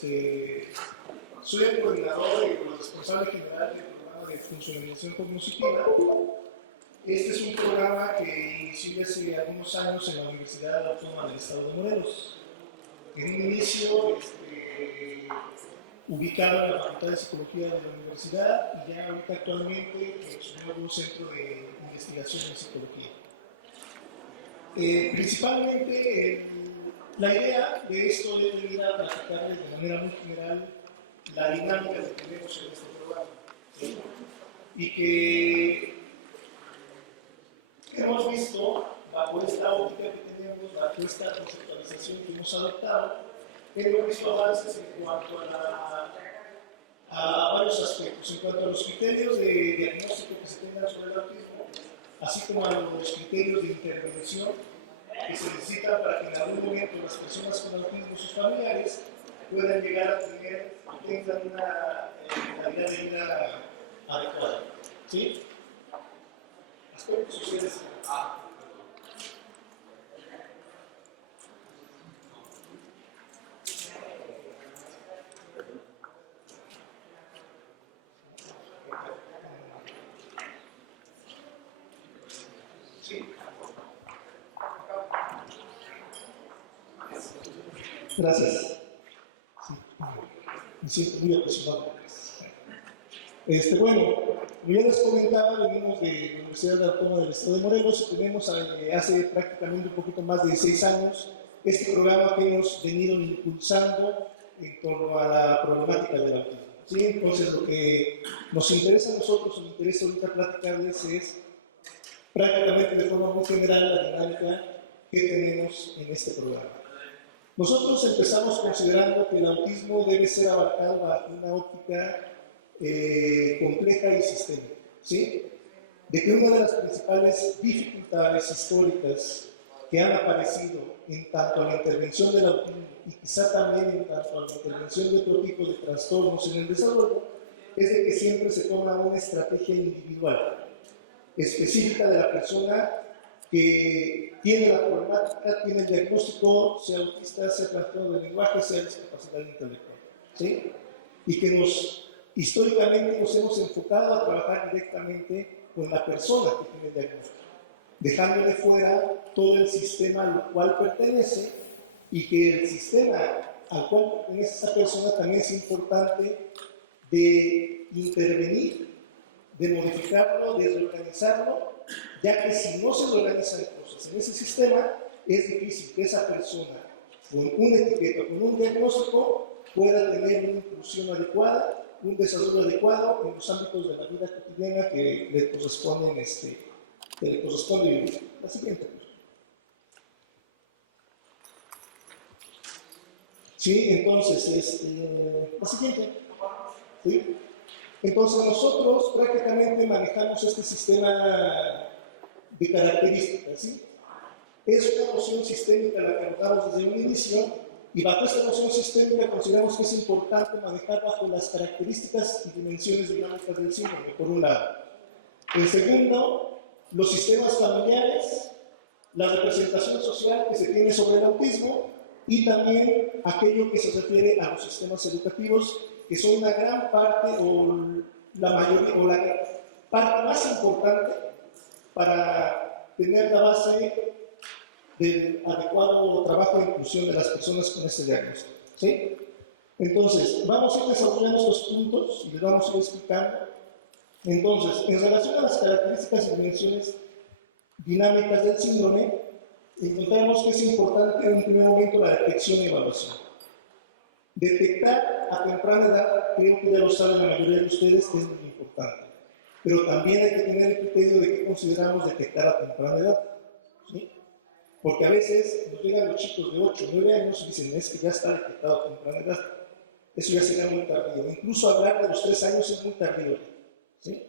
Soy el coordinador y el responsable general del programa de funcionalización cognitiva. Este es un programa que inició hace algunos años en la Universidad Autónoma del Estado de Morelos. En un inicio, ubicado en la Facultad de Psicología de la universidad y ya ahorita actualmente en su nuevo centro de investigación en psicología. Principalmente, la idea de esto es venir a platicarles de manera muy general la dinámica que tenemos en este programa, ¿sí? Y que hemos visto, bajo esta óptica que tenemos, bajo esta conceptualización que hemos adoptado, hemos visto avances en cuanto a varios aspectos, en cuanto a los criterios de diagnóstico que se tengan sobre el autismo, así como a los criterios de intervención que se necesitan para que en algún momento las personas con autismo y sus familiares puedan llegar a tener o tengan una calidad de vida adecuada. ¿Sí? Aspectos sociales. Sí. Gracias. Sí. Me siento muy apasionado. Bueno, como ya les comentaba, venimos de la Universidad Autónoma del Estado de Morelos y tenemos hace prácticamente un poquito más de 6 años este programa que hemos venido impulsando en torno a la problemática del autismo. ¿Sí? Entonces, lo que nos interesa a nosotros, o nos interesa ahorita platicarles es prácticamente de forma muy general la dinámica que tenemos en este programa. Nosotros empezamos considerando que el autismo debe ser abarcado bajo una óptica compleja y sistémica, ¿sí? De que una de las principales dificultades históricas que han aparecido en tanto a la intervención del autismo y quizá también en tanto a la intervención de otro tipo de trastornos en el desarrollo es de que siempre se toma una estrategia individual, específica de la persona que tiene la problemática, tiene el diagnóstico, sea autista, sea trastorno del lenguaje, sea discapacidad intelectual, ¿sí? Y que históricamente nos hemos enfocado a trabajar directamente con la persona que tiene el diagnóstico, dejándole fuera todo el sistema al cual pertenece y que el sistema al cual pertenece esa persona también es importante de intervenir, de modificarlo, de reorganizarlo, ya que si no se organizan cosas en ese sistema, es difícil que esa persona con una etiqueta, con un diagnóstico, pueda tener una inclusión adecuada, un desarrollo adecuado en los ámbitos de la vida cotidiana que le corresponden, vivir. La siguiente. Sí, entonces, la siguiente. ¿Sí? Entonces nosotros prácticamente manejamos este sistema de características, ¿sí? Es una noción sistémica la que adoptamos desde un inicio y bajo esta noción sistémica consideramos que es importante manejar bajo las características y dimensiones dinámicas del síndrome, por un lado. En segundo, los sistemas familiares, la representación social que se tiene sobre el autismo y también aquello que se refiere a los sistemas educativos, que son una gran parte o la mayoría o la parte más importante para tener la base del adecuado trabajo de inclusión de las personas con este diagnóstico, ¿sí? Entonces, vamos a ir desarrollando estos puntos y les vamos a ir explicando. Entonces, en relación a las características y dimensiones dinámicas del síndrome, encontramos que es importante en un primer momento la detección y evaluación. Detectar a temprana edad, creo que ya lo saben la mayoría de ustedes, que es muy importante. Pero también hay que tener el criterio de qué consideramos detectar a temprana edad, ¿sí? Porque a veces nos llegan los chicos de 8 o 9 años y dicen, es que ya está detectado a temprana edad. Eso ya sería muy tardío. Incluso hablar de los 3 años es muy tardío, ¿sí?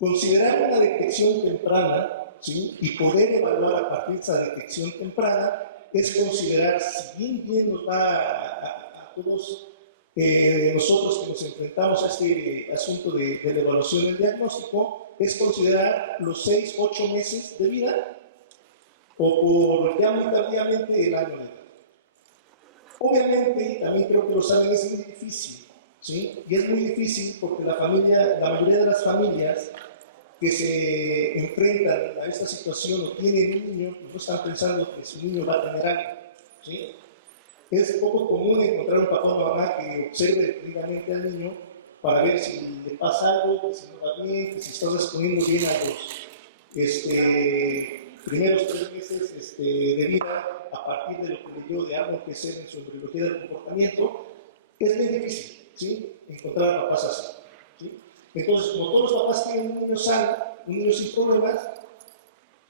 Considerar una detección temprana, ¿sí? Y poder evaluar a partir de esa detección temprana es considerar, si bien nos va a todos nosotros que nos enfrentamos a este asunto de la evaluación del diagnóstico, es considerar los 6, 8 meses de vida o por ya muy tardíamente el año de edad. Obviamente, también creo que lo saben, es muy difícil, ¿sí? Y es muy difícil porque la mayoría de las familias que se enfrentan a esta situación o tienen un niño, pues no están pensando que su niño va a tener algo, ¿sí? Es poco común encontrar un papá o mamá que observe detenidamente al niño para ver si le pasa algo, que si no va bien, que si está respondiendo bien a los primeros 3 meses de vida a partir de lo que leyó de algo que sea en su embriología del comportamiento. Es muy difícil, ¿sí?, encontrar papás así, ¿sí? Entonces, como todos los papás tienen un niño sano, un niño sin problemas,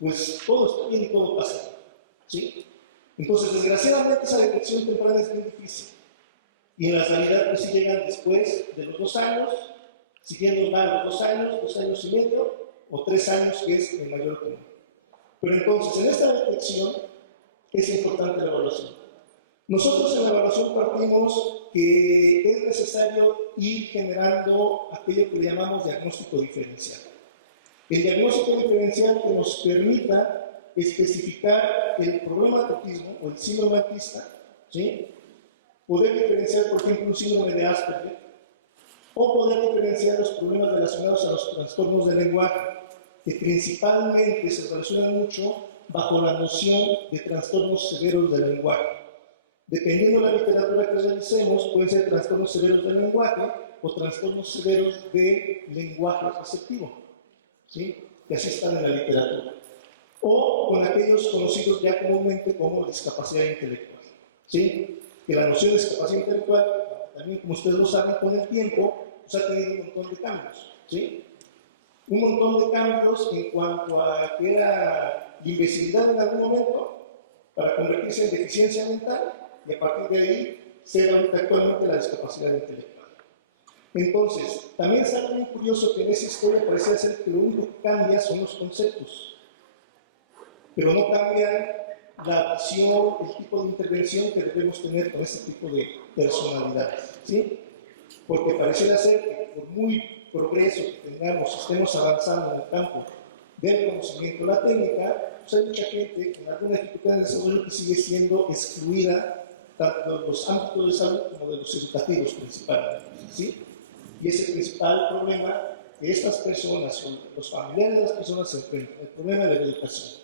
pues todo está bien y todo pasa, ¿sí? Entonces, desgraciadamente, esa detección temprana es muy difícil. Y en la realidad, pues sí llegan después de los 2 años, siguiendo mal los 2 años, 2 años y medio, o 3 años, que es el mayor común. Pero entonces, en esta detección es importante la evaluación. Nosotros en la evaluación partimos que es necesario ir generando aquello que le llamamos diagnóstico diferencial. El diagnóstico diferencial que nos permita especificar el problema de autismo o el síndrome autista, ¿sí?, poder diferenciar, por ejemplo, un síndrome de Asperger, o poder diferenciar los problemas relacionados a los trastornos del lenguaje, que principalmente se relacionan mucho bajo la noción de trastornos severos del lenguaje. Dependiendo de la literatura que realicemos, pueden ser trastornos severos del lenguaje o trastornos severos de lenguaje receptivo, ¿sí?, que así están en la literatura. O con aquellos conocidos ya comúnmente como discapacidad intelectual, ¿sí?, que la noción de discapacidad intelectual, también como ustedes lo saben, con el tiempo, pues ha tenido un montón de cambios, ¿sí? Un montón de cambios en cuanto a que era imbecilidad en algún momento para convertirse en deficiencia mental y a partir de ahí ser actualmente la discapacidad intelectual. Entonces, también es algo muy curioso que en esa historia parece ser que lo único que cambia son los conceptos, pero no cambia la visión, el tipo de intervención que debemos tener con este tipo de personalidades, ¿sí? Porque pareciera ser que por muy progreso que tengamos, estemos avanzando en el campo del conocimiento de la técnica, pues hay mucha gente con alguna dificultad de desarrollo que sigue siendo excluida tanto de los ámbitos de salud como de los educativos principalmente, ¿sí? Y es el principal problema que estas personas o los familiares de las personas se enfrentan, el problema de la educación.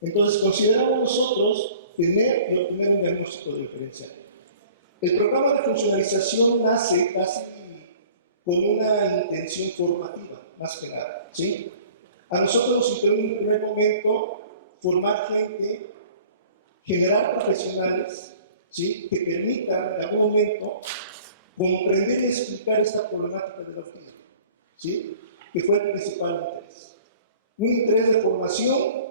Entonces, consideramos nosotros tener y obtener un diagnóstico diferencial. El programa de funcionalización nace casi con una intención formativa, más que nada, ¿sí? A nosotros nos interesa en un primer momento formar gente, generar profesionales, ¿sí?, que permitan en algún momento comprender y explicar esta problemática del autismo, ¿sí?, que fue el principal interés. Un interés de formación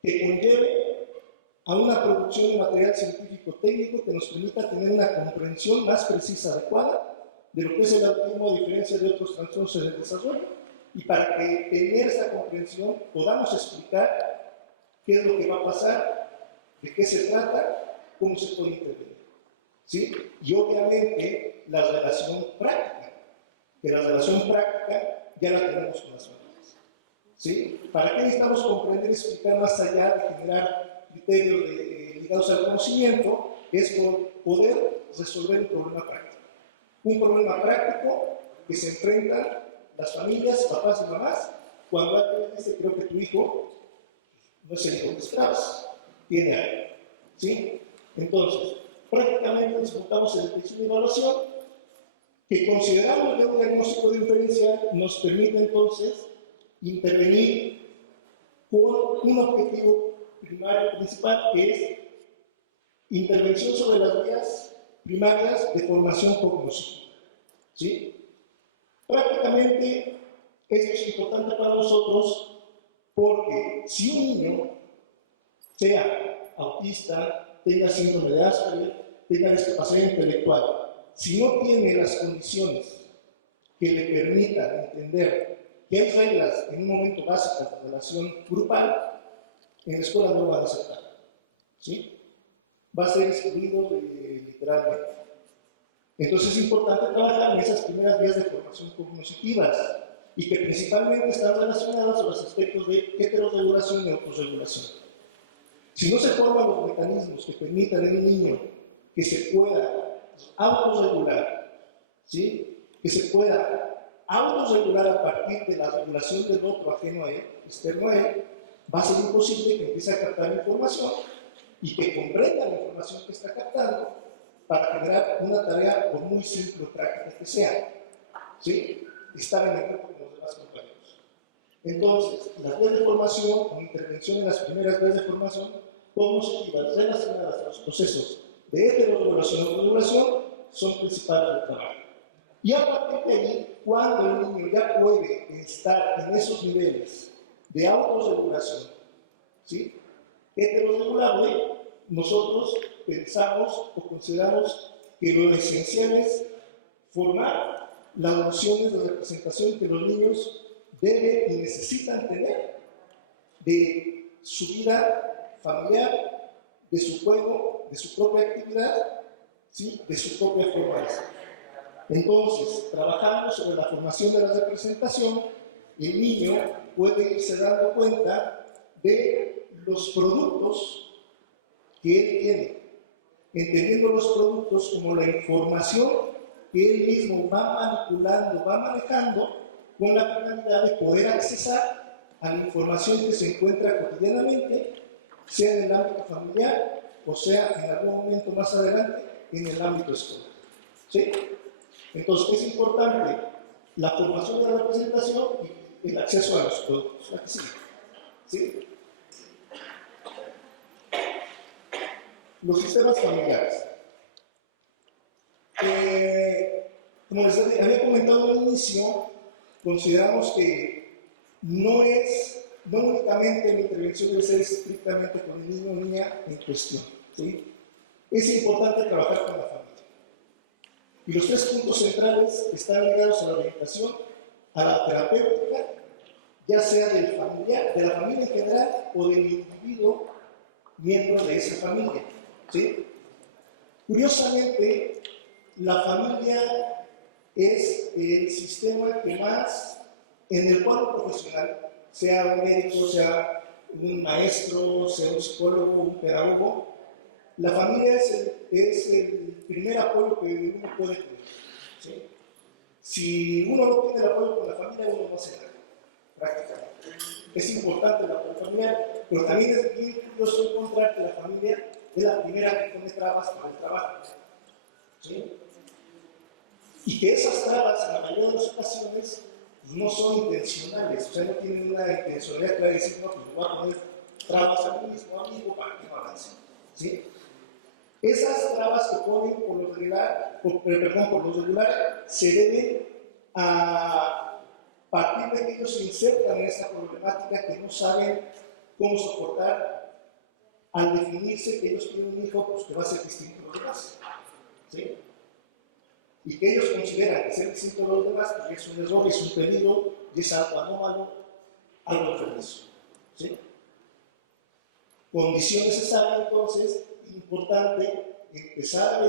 que conlleve a una producción de material científico-técnico que nos permita tener una comprensión más precisa, adecuada, de lo que es el autismo a diferencia de otros trastornos en el desarrollo, y para que tener esta comprensión podamos explicar qué es lo que va a pasar, de qué se trata, cómo se puede intervenir, ¿sí? Y obviamente la relación práctica, que la relación práctica ya la tenemos con las familias, ¿sí? ¿Para qué necesitamos comprender y explicar más allá de generar criterios ligados al conocimiento? Es por poder resolver un problema práctico. Un problema práctico que se enfrentan las familias, papás y mamás, cuando alguien dice, creo que tu hijo no es el hijo que esperabas, tiene algo, ¿sí? Entonces, prácticamente nos juntamos en detección y evaluación, que considerando ya un diagnóstico diferencial nos permite entonces intervenir con un objetivo primario principal, que es intervención sobre las vías primarias de formación cognitiva, ¿sí? Prácticamente esto es importante para nosotros porque si un niño, sea autista, tenga síndrome de Asperger, tenga discapacidad intelectual, si no tiene las condiciones que le permitan entender que hay reglas en un momento básicas de relación grupal, en la escuela no lo van a aceptar, ¿sí? Va a ser excluido literalmente. Entonces es importante trabajar en esas primeras vías de formación cognitivas y que principalmente están relacionadas a los aspectos de heterorregulación y autorregulación. Si no se forman los mecanismos que permitan en un niño que se pueda autorregular, ¿sí? Que se pueda autorregular a partir de la regulación del otro ajeno a él, externo a él, va a ser imposible que empiece a captar información y que comprenda la información que está captando para generar una tarea, por muy simple o práctica que sea, ¿sí? Estar en el grupo con los demás compañeros. Entonces, las vías de formación o intervención en las primeras vías de formación cognitivas relacionadas a los procesos de heterorregulación o regulación son principales del trabajo. Y a partir de ahí, cuando el niño ya puede estar en esos niveles de autorregulación, ¿sí? Heterorregulable, nosotros pensamos o consideramos que lo esencial es formar las nociones de representación que los niños deben y necesitan tener de su vida familiar, de su juego, de su propia actividad, ¿sí? De su propia forma de ser. Entonces, trabajando sobre la formación de la representación, el niño puede irse dando cuenta de los productos que él tiene, entendiendo los productos como la información que él mismo va manipulando, va manejando, con la finalidad de poder accesar a la información que se encuentra cotidianamente, sea en el ámbito familiar o sea en algún momento más adelante en el ámbito escolar. ¿Sí? Entonces es importante la formación de la representación y el acceso a los productos. ¿La que sigue? ¿Sí? Los sistemas familiares. Como les había comentado al inicio, consideramos que no únicamente la intervención debe ser estrictamente con el niño o niña en cuestión, ¿sí? Es importante trabajar con la familia. Y los tres puntos centrales están ligados a la orientación, a la terapéutica, ya sea de la familia en general o del individuo miembro de esa familia, ¿sí? Curiosamente, la familia es el sistema que más, en el cuadro profesional, sea un médico, sea un maestro, sea un psicólogo, un pedagogo, la familia es el primer apoyo que uno puede tener, ¿sí? Si uno no tiene el apoyo con la familia, uno no hace nada, prácticamente. Es importante el apoyo familiar, pero también es bien curioso encontrar que la familia es la primera que pone trabas para el trabajo, ¿sí? Y que esas trabas, en la mayoría de las ocasiones, no son intencionales, o sea, no tienen una intencionalidad clara de decir, no, pues me voy a poner trabas a mí mismo amigo para que no avance, ¿sí? Esas trabas que ponen por lo regular, se deben a partir de que ellos se insertan en esta problemática que no saben cómo soportar al definirse que ellos tienen un hijo pues, que va a ser distinto a los demás, ¿sí? Y que ellos consideran que ser distinto a los demás pues, es un error, es un peligro, y es algo anómalo, algo enfermizo, ¿sí? Condición necesaria, entonces, importante, empezar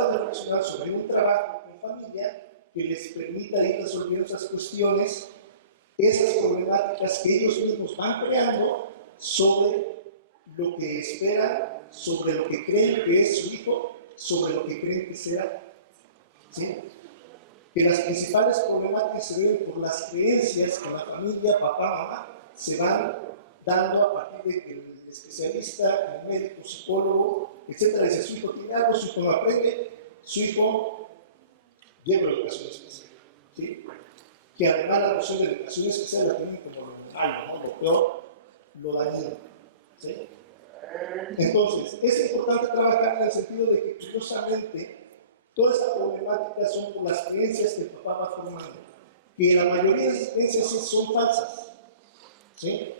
a reflexionar sobre un trabajo en familia que les permita ir resolviendo esas cuestiones, esas problemáticas que ellos mismos van creando sobre lo que esperan, sobre lo que creen que es su hijo, sobre lo que creen que será, ¿sí? Que las principales problemáticas se deben por las creencias que la familia, papá, mamá, se van dando a partir de que el especialista, el médico, psicólogo, etcétera, dice, su hijo tiene algo, su hijo no aprende, su hijo lleva la educación especial, ¿sí? Que además la noción de la educación especial la tienen como lo malo, ¿no? Lo peor, lo dañino, ¿sí? Entonces, es importante trabajar en el sentido de que curiosamente toda esta problemática son por las creencias que el papá va formando, que la mayoría de esas creencias son falsas, ¿sí?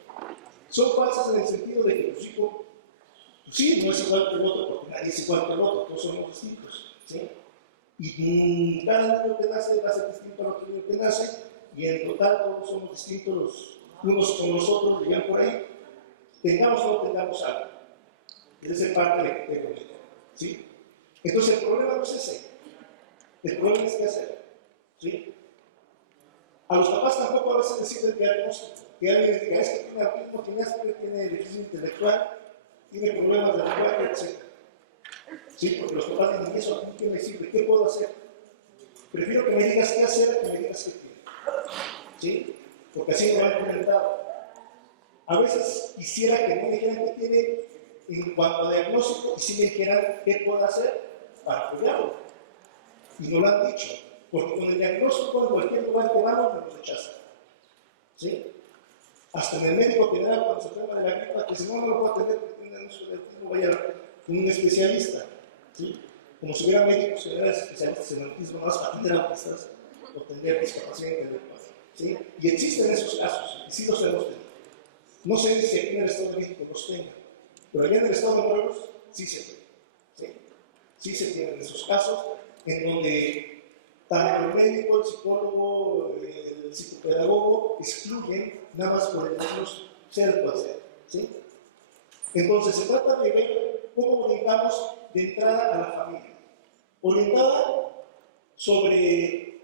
Son falsas en el sentido de que tu hijo, pues sí, no es igual que el otro, porque nadie es igual que el otro, todos somos distintos, ¿sí? Y cada niño que nace va a ser distinto al otro niño que nace, y en total todos somos distintos los unos con los otros, dirían por ahí, tengamos o no tengamos algo. Esa es parte de conmigo, ¿sí? Entonces el problema no es ese, el problema es qué hacer, ¿sí? A los papás tampoco a veces les sirve el diagnóstico, que alguien diga, es que tiene autismo, tiene Asperger, tiene déficit intelectual, tiene problemas de lenguaje, etc. ¿sí? Porque los papás dicen, eso a mí qué me sirve, ¿qué puedo hacer? Prefiero que me digas qué hacer a que me digas qué quiero, ¿sí? Porque así me han comentado. A veces quisiera que no me dijeran qué tiene en cuanto a diagnóstico y sí me dijeran qué puedo hacer para apoyarlo. Y no lo han dicho, porque con el diagnóstico en cualquier lugar que vamos me lo rechazan, ¿sí? Hasta en el médico general, cuando se enferma de la gripa, que si no, no lo puedo atender porque tiene un anuncio de autismo, vaya con un especialista, ¿sí? Como si hubiera médicos generales especialistas en autismo, no más para atender autistas o atender discapacidad intelectual, ¿sí? Y existen esos casos, y sí los hemos tenido. No sé si aquí en el Estado de México los tengan, pero allá en el Estado de Morelos sí se tienen, ¿sí? Sí se tienen esos casos en donde tanto el médico, el psicólogo, el psicopedagogo excluyen nada más por el menos ser cual sea, ¿sí? Entonces se trata de ver cómo orientamos de entrada a la familia. Orientada sobre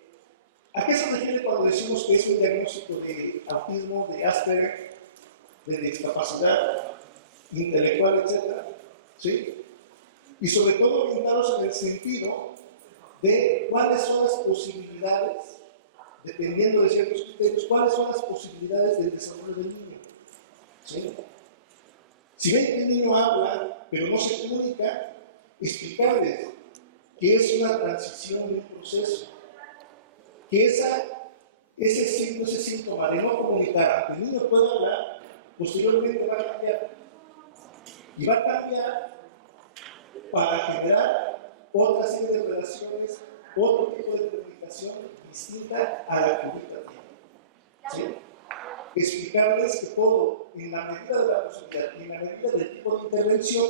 a qué se refiere cuando decimos que es un diagnóstico de autismo, de Asperger, de discapacidad intelectual, etc. ¿Sí? Y sobre todo orientados en el sentido de cuáles son las posibilidades, dependiendo de ciertos criterios, cuáles son las posibilidades del desarrollo del niño. ¿Sí? Si ven que el niño habla, pero no se comunica, explicarles que es una transición de un proceso, que ese síntoma de no comunicar, aunque el niño pueda hablar, posteriormente va a cambiar. Y va a cambiar para generar otra serie de relaciones, otro tipo de comunicación distinta a la que ahorita tiene. ¿Sí? Explicarles que todo, en la medida de la posibilidad y en la medida del tipo de intervención,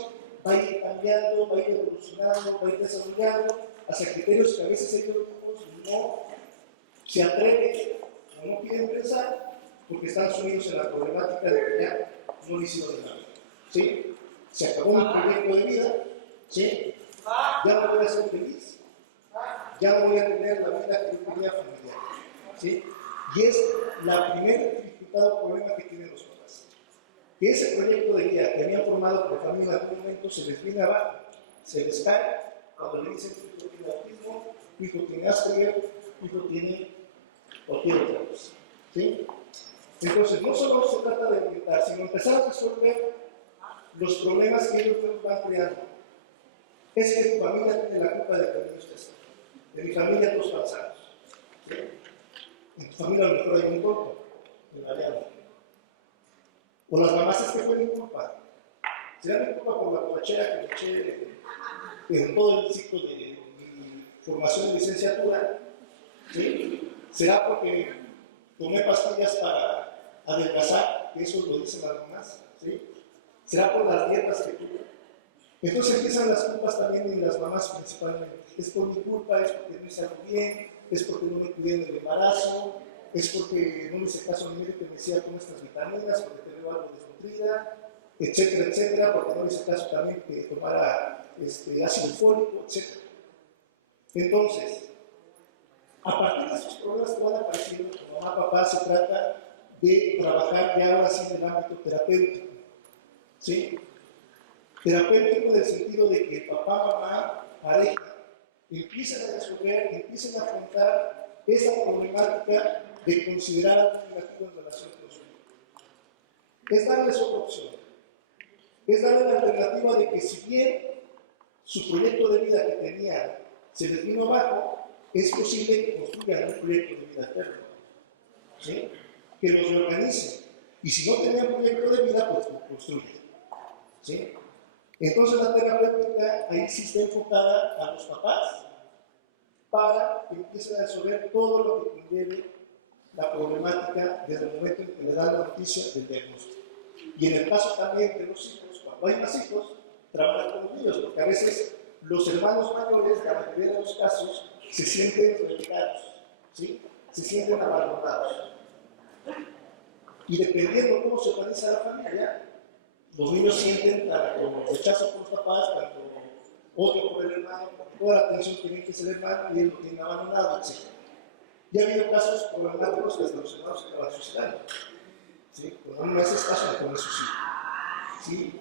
va a ir cambiando, va a ir evolucionando, va a ir desarrollando hacia criterios que a veces ellos mismos no se atreven o no quieren pensar porque están sumidos en la problemática de que ya no lo hicieron de nada. ¿Sí? Se acabó mi proyecto de vida, ¿sí? Ya no voy a ser feliz, ya no voy a tener la vida que yo quería familiar, ¿sí? Y es la primera dificultad o problema que tienen los papás. Que ese proyecto de vida que habían formado por familia en algún momento se les viene abajo, se les cae cuando le dicen que tu hijo tiene autismo, tu hijo tiene Asperger, tu hijo tiene cualquier otra cosa, ¿sí? Entonces, no solo se trata de orientar, sino empezar a resolver los problemas que ellos van creando. Es que tu familia tiene la culpa de que no estés. De mi familia todos pasados. ¿Sí? En tu familia a lo mejor hay un corto, en la llave. O las mamás es que fue mi culpa. Será mi culpa por la borrachera que me eché en todo el ciclo de mi formación de licenciatura. ¿Sí? Será porque tomé pastillas para adelgazar, que eso lo dicen las mamás. ¿Sí? Será por las dietas que tuve. Entonces empiezan las culpas también en las mamás principalmente. Es por mi culpa, es porque no hice algo bien, es porque no me cuidé en el embarazo, es porque no me hice caso a mi médico que me decía toma estas vitaminas, porque te veo algo desnutrida, etcétera, etcétera, porque no me hice caso también que tomara ácido fólico, etcétera. Entonces, a partir de esos problemas que van apareciendo, como mamá, papá, se trata de trabajar ya ahora sí en el ámbito terapéutico. ¿Sí? Terapéutico en el sentido de que papá, mamá, pareja, empiecen a resolver, empiecen a afrontar esa problemática de considerar algo negativo en relación con su hijo. Es darles otra opción. Es darle la alternativa de que si bien su proyecto de vida que tenía se les vino abajo, es posible que construyan un proyecto de vida eterno. ¿Sí? Que los reorganicen. Y si no tenían proyecto de vida, pues lo construyen. ¿Sí? Entonces la terapéutica ahí sí está enfocada a los papás para que empiecen a resolver todo lo que conlleve la problemática desde el momento en que le dan la noticia del diagnóstico. Y en el caso también de los hijos, cuando hay más hijos, trabajar con los niños, porque a veces los hermanos mayores, la mayoría de los casos, se sienten relegados, ¿sí? Se sienten abandonados. Y dependiendo cómo se organiza la familia, los niños sienten tanto rechazo por los papás, tanto odio por el hermano, toda la atención que tiene que ser el hermano y él lo tiene abandonado, etc. Y ha habido casos problemáticos desde los hermanos que acaban suicidando. ¿Sí? Cuando no me haces caso, me pones suicidio. ¿Sí?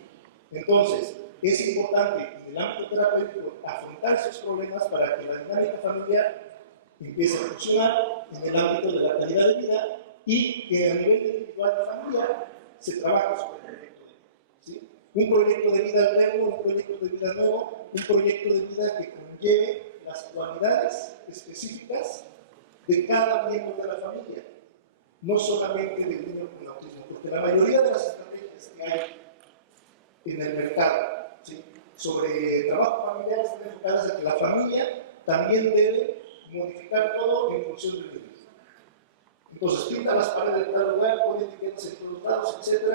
Entonces, es importante en el ámbito terapéutico afrontar esos problemas para que la dinámica familiar empiece a funcionar en el ámbito de la calidad de vida y que a nivel individual y familiar se trabaje sobre el proyecto de vida. ¿Sí? Un proyecto de vida nuevo, un proyecto de vida nuevo, un proyecto de vida que conlleve las cualidades específicas de cada miembro de la familia, no solamente del niño con autismo, porque la mayoría de las estrategias que hay en el mercado, ¿sí?, sobre trabajo familiar están enfocadas en que la familia también debe modificar todo en función del niño. Entonces, pinta las paredes de tal lugar, pone etiquetas en todos lados, etc.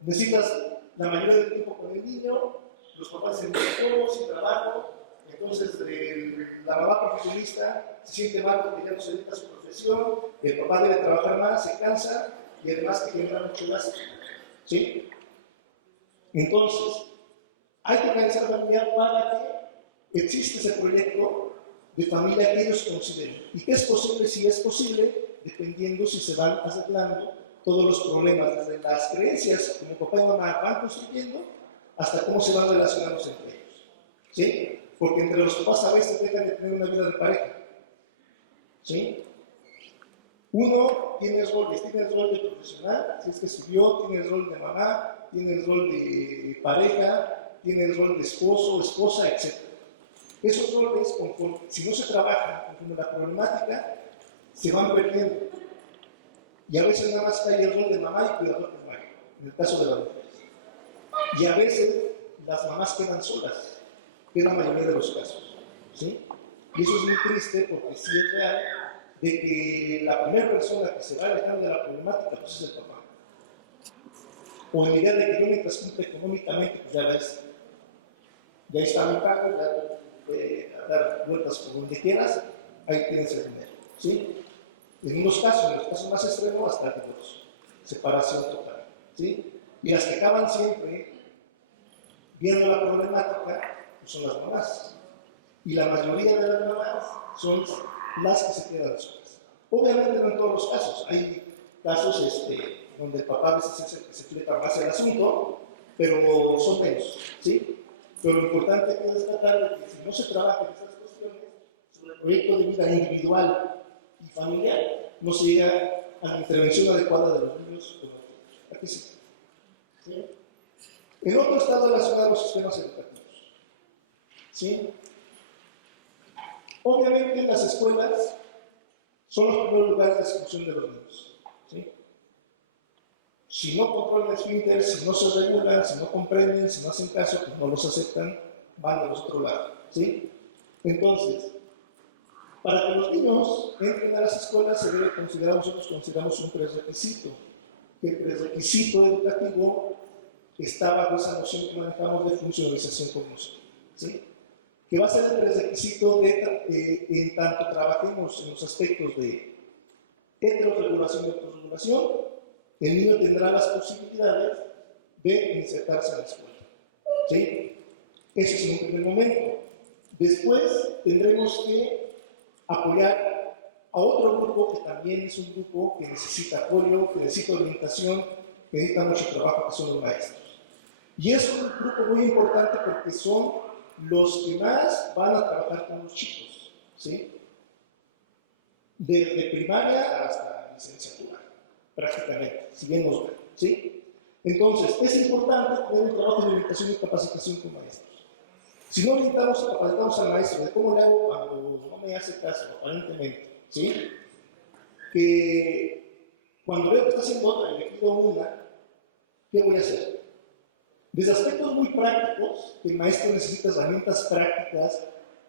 Necesitas la mayoría del tiempo con el niño, los papás se enfocan sin trabajo, entonces la mamá profesionista se siente mal porque ya no se dedica a su profesión, el papá debe trabajar más, se cansa y además que genera mucho gasto. ¿Sí? Entonces, hay que organizar la familia para que exista ese proyecto de familia que ellos consideren. ¿Y qué es posible? Si es posible, dependiendo si se van arreglando todos los problemas, desde las creencias como papá y mamá van construyendo, hasta cómo se van relacionando entre ellos. ¿Sí? Porque entre los papás a veces dejan de tener una vida de pareja. ¿Sí? Uno tiene roles, tiene el rol de profesional, si es que estudió, tiene el rol de mamá, tiene el rol de pareja, tiene el rol de esposo, esposa, etc. Esos roles, si no se trabajan conforme la problemática, se van perdiendo. Y a veces nada más cae el rol de mamá y cuidador primario, en el caso de las mujeres. Y a veces las mamás quedan solas, que es la mayoría de los casos. ¿Sí? Y eso es muy triste porque sí es real de que la primera persona que se va a alejar de la problemática pues es el papá. O en la idea de que yo mientras cumple económicamente, pues ya está mi pago, ya puede dar vueltas por donde quieras, ahí tienes el dinero. ¿Sí? En unos casos, en los casos más extremos, hasta el divorcio, separación total. ¿Sí? Y las que acaban siempre viendo la problemática pues son las mamás. Y la mayoría de las mamás son las que se quedan solas. Obviamente no en todos los casos. Hay casos donde el papá a veces es el que se flepa más el asunto, pero son menos. ¿Sí? Pero lo importante es destacar que si no se trabaja en estas cuestiones, sobre el proyecto de vida individual y familiar, no se llega a la intervención adecuada de los niños. Aquí sí. ¿Sí? En otro estado relacionado a los sistemas educativos. ¿Sí? Obviamente las escuelas son los primeros lugares de exclusión de los niños. ¿Sí? Si no controlan el esfínter, si no se regulan, si no comprenden, si no hacen caso, pues no los aceptan, van a los otro lado. ¿Sí? Entonces, para que los niños entren a las escuelas se debe considerar, nosotros consideramos un prerequisito, que el prerequisito educativo está bajo esa noción que manejamos de funcionalización cognitiva. ¿Sí? Que va a ser el prerequisito en tanto trabajemos en los aspectos de heterorregulación y autorregulación, el niño tendrá las posibilidades de insertarse en la escuela. ¿Sí? Eso es en un primer momento. Después tendremos que apoyar a otro grupo que también es un grupo que necesita apoyo, que necesita orientación, que necesita mucho trabajo, que son los maestros. Y es un grupo muy importante porque son los que más van a trabajar con los chicos, ¿sí? Desde primaria hasta licenciatura, prácticamente, si bien nos ven, ¿sí? Entonces, es importante tener un trabajo de orientación y capacitación con maestros. Si no orientamos y capacitamos al maestro de cómo le hago cuando no me hace caso, aparentemente, ¿sí? Que cuando veo que está haciendo otra y le pido una, ¿qué voy a hacer? Desde aspectos muy prácticos, que el maestro necesita herramientas prácticas,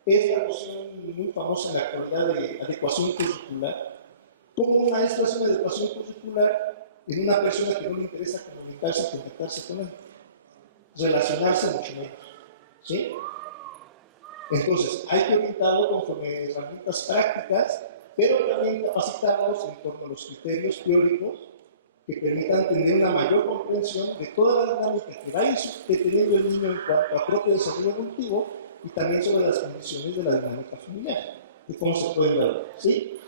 es la noción muy famosa en la actualidad de adecuación curricular. ¿Cómo un maestro hace una adecuación curricular en una persona que no le interesa comunicarse y contactarse con él? Relacionarse mucho menos. ¿Sí? Entonces, hay que orientarlo conforme herramientas prácticas, pero también capacitarlos en torno a los criterios teóricos que permitan tener una mayor comprensión de toda la dinámica que va a ir teniendo el niño en cuanto a propio desarrollo evolutivo y también sobre las condiciones de la dinámica familiar, de cómo se puede ver, ¿sí?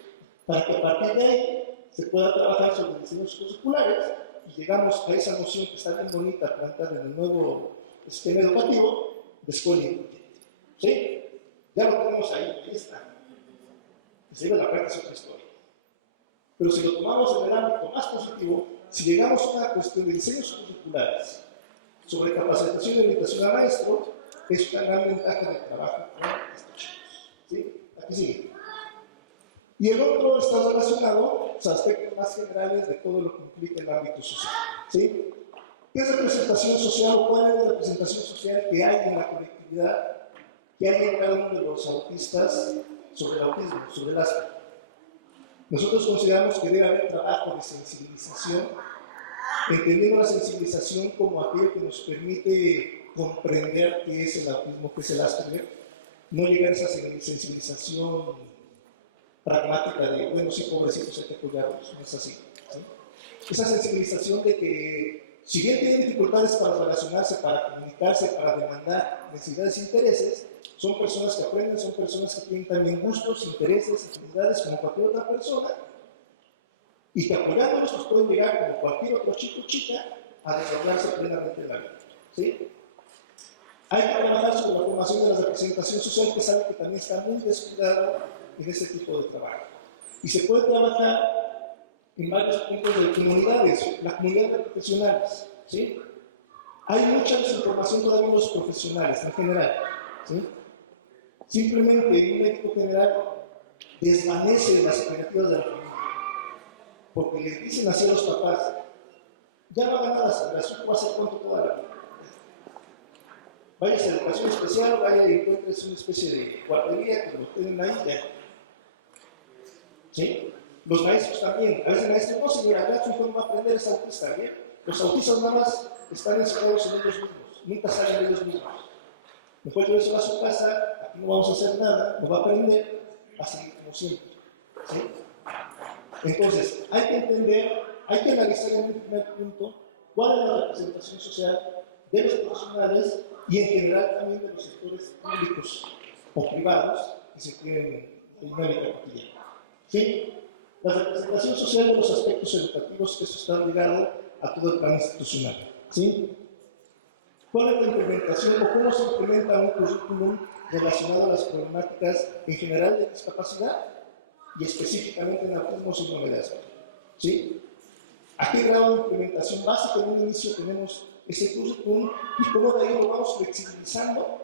Para que a partir de ahí se pueda trabajar sobre diseños curriculares y llegamos a esa noción que está bien bonita plantada en el nuevo sistema educativo de escuela incluyente. ¿Sí? Ya lo tenemos ahí está. Que se ve la práctica de otra historia. Pero si lo tomamos en el ámbito más positivo, si llegamos a una cuestión de diseños curriculares sobre capacitación y orientación a maestros, es una gran ventaja del trabajo con estos chicos. ¿Sí? Aquí sigue. Y el otro está relacionado a los aspectos más generales de todo lo que implica el ámbito social. ¿Sí? ¿Qué es representación social o cuál es la representación social que hay en la colectividad, que hay en cada uno de los autistas sobre el autismo, sobre el Asperger? Nosotros consideramos que debe haber trabajo de sensibilización, entendiendo la sensibilización como aquello que nos permite comprender qué es el autismo, qué es el Asperger, no llegar a esa sensibilización pragmática de, bueno, sí, pobrecitos, hay que apoyarlos, no es así. ¿Sí? Esa sensibilización de que, si bien tienen dificultades para relacionarse, para comunicarse, para demandar necesidades e intereses, son personas que aprenden, son personas que tienen también gustos, intereses, actividades como cualquier otra persona, y que apoyándolos pues pueden llegar, como cualquier otro chico o chica, a desarrollarse plenamente en la vida. ¿Sí? Hay que trabajar sobre la formación de la representación social, que es algo que también está muy descuidado en este tipo de trabajo. Y se puede trabajar en varios puntos de comunidades, la comunidad de profesionales. ¿Sí? Hay mucha desinformación todavía en los profesionales en general. ¿Sí? Simplemente un médico general desvanece las expectativas de la familia, porque les dicen así a los papás, ya no haga nada, su hijo va a ser tonto toda la vida. Vaya a educación especial, vaya y encuentres una especie de guardería que lo tienen ahí ya. ¿Sí? Los maestros también, a veces el maestro, no señora, ya su hijo no va a aprender, es autista, ¿bien? Los autistas nada más están encerrados en ellos mismos, nunca salen de ellos mismos. Después de eso a su casa, aquí no vamos a hacer nada, no va a aprender, a seguir como siempre. ¿Sí? Entonces, hay que entender, hay que analizar en el primer punto cuál es la representación social de los profesionales y en general también de los sectores públicos o privados que se tienen en una vida cotidiana. ¿Sí? La representación social de los aspectos educativos, eso está ligado a todo el plan institucional. ¿Sí? ¿Cuál es la implementación o cómo se implementa un currículum relacionado a las problemáticas en general de discapacidad y específicamente en autismo síndrome de Asperger? ¿Sí? ¿A qué grado de implementación básica en un inicio tenemos ese currículum y cómo de ahí lo vamos flexibilizando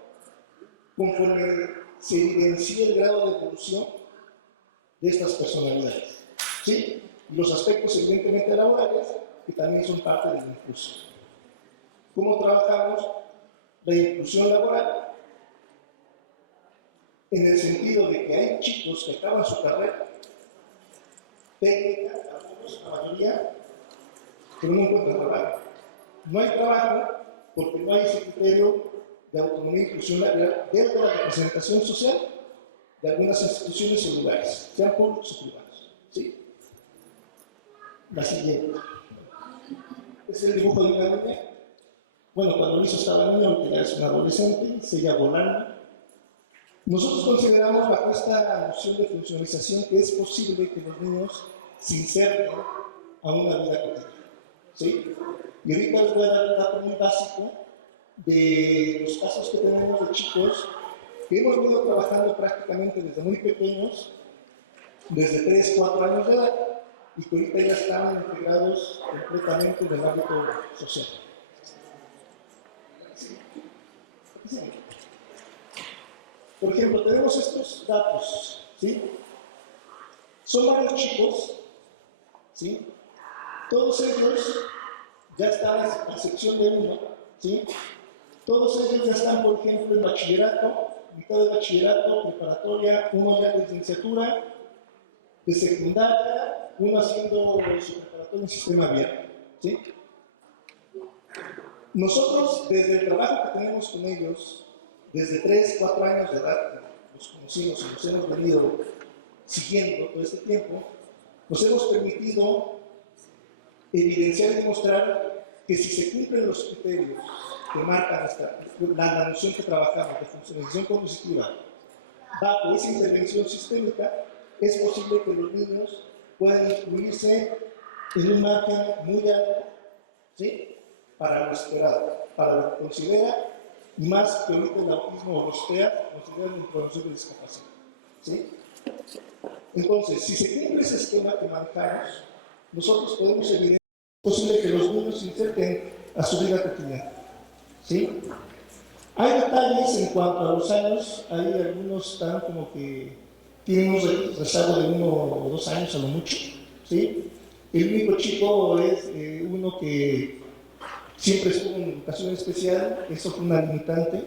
conforme se evidencia el grado de evolución de estas personalidades? ¿Sí? Y los aspectos evidentemente laborales que también son parte del inclusión. ¿Cómo trabajamos la inclusión laboral? En el sentido de que hay chicos que acaban su carrera técnica, algunos, la mayoría, pero no encuentran trabajo. No hay trabajo porque no hay ese criterio de autonomía e inclusión laboral dentro de la representación social de algunas instituciones o lugares, sean públicos o privados. ¿Sí? La siguiente. Es el dibujo de una niña. Bueno, cuando lo hizo estaba niña, aunque ya es una adolescente, se llama volando. Nosotros consideramos bajo esta noción de funcionalización que es posible que los niños se inserten a una vida cotidiana. ¿Sí? Y ahorita les voy a dar un dato muy básico de los casos que tenemos de chicos que hemos venido trabajando prácticamente desde muy pequeños, desde 3, 4 años de edad, y que ahorita ya están integrados completamente en el ámbito social. ¿Sí? Por ejemplo, tenemos estos datos, ¿sí? Son varios chicos, ¿sí? Todos ellos ya están, a excepción de uno, ¿sí? Todos ellos ya están, por ejemplo, en bachillerato, mitad de bachillerato, preparatoria, uno ya de licenciatura, de secundaria, uno haciendo su preparatoria en sistema abierto, ¿sí? Nosotros, desde el trabajo que tenemos con ellos, desde 3, 4 años de edad, los conocimos y los hemos venido siguiendo todo este tiempo, nos hemos permitido evidenciar y demostrar que si se cumplen los criterios que marcan la noción que trabajamos de funcionalización cognitiva bajo esa intervención sistémica, es posible que los niños puedan incluirse en un margen muy alto, ¿sí? Para lo esperado, para lo que considera y más que ahorita el autismo o los TEA consideran en promoción de discapacidad. ¿Sí? Entonces, si se cumple ese esquema que manejamos, nosotros podemos evidenciar que es posible que los niños se inserten a su vida cotidiana. ¿Sí? Hay detalles en cuanto a los años, hay algunos están como que tienen un rezago de 1 o 2 años a lo mucho. ¿Sí? El único chico es uno que siempre estuvo en educación especial, eso fue una limitante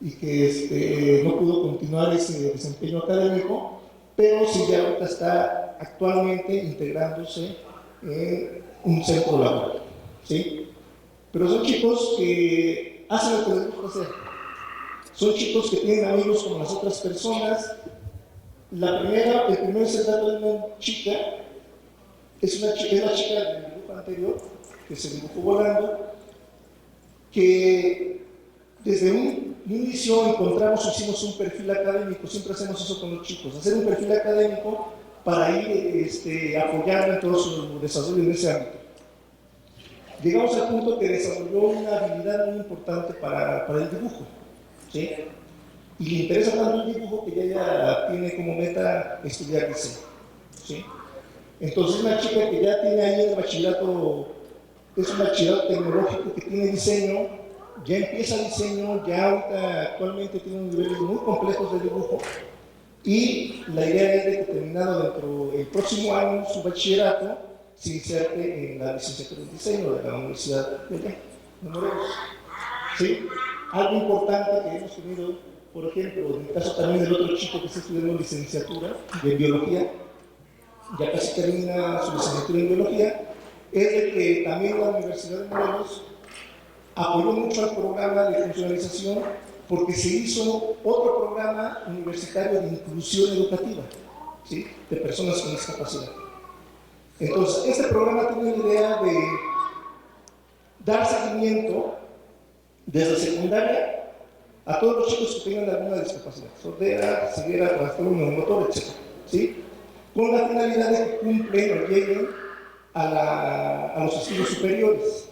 y que no pudo continuar ese desempeño académico, pero sí ya ahorita está actualmente integrándose en un centro laboral. ¿Sí? Pero son chicos que hacen lo que les gusta hacer. Son chicos que tienen amigos como las otras personas. El primer retrato de una chica es la chica del dibujo anterior, que se dibujó volando, que desde un inicio hicimos un perfil académico, siempre hacemos eso con los chicos, hacer un perfil académico para ir apoyando en todo su desarrollo en ese ámbito. Llegamos al punto que desarrolló una habilidad muy importante para el dibujo, ¿sí? Y le interesa tanto el dibujo que ya tiene como meta estudiar diseño, ¿sí? Entonces una chica que ya tiene ahí el bachillerato, es un bachillerato tecnológico que tiene diseño, ya empieza diseño, ya ahorita actualmente tiene unos niveles muy complejos de dibujo, y la idea es de que terminado dentro del próximo año su bachillerato se inserte en la licenciatura en diseño de la Universidad de Morelos. ¿Sí? Algo importante que hemos tenido, por ejemplo, en el caso también del otro chico que está estudiando licenciatura de biología, ya casi termina su licenciatura en biología, es de que también la Universidad de Morelos apoyó mucho al programa de funcionalización porque se hizo otro programa universitario de inclusión educativa, ¿sí? De personas con discapacidad. Entonces, este programa tiene la idea de dar seguimiento desde secundaria a todos los chicos que tengan alguna discapacidad, sordera, ceguera, trastorno motor, etc. ¿Sí? Con la finalidad de que cumplen o lleguen a los estudios superiores.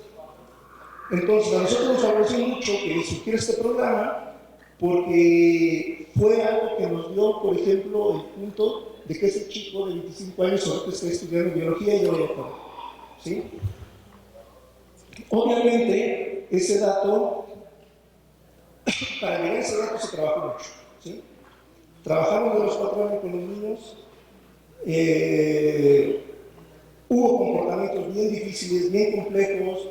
Entonces, a nosotros nos favoreció mucho que surgiera este programa porque fue algo que nos dio, por ejemplo, el punto de que ese chico de 25 años ahorita está estudiando biología y yo lo acabo. ¿Sí? Obviamente, ese dato, para llegar a ese dato se trabajó mucho. ¿Sí? Trabajamos de los 4 años con los niños, hubo comportamientos bien difíciles, bien complejos,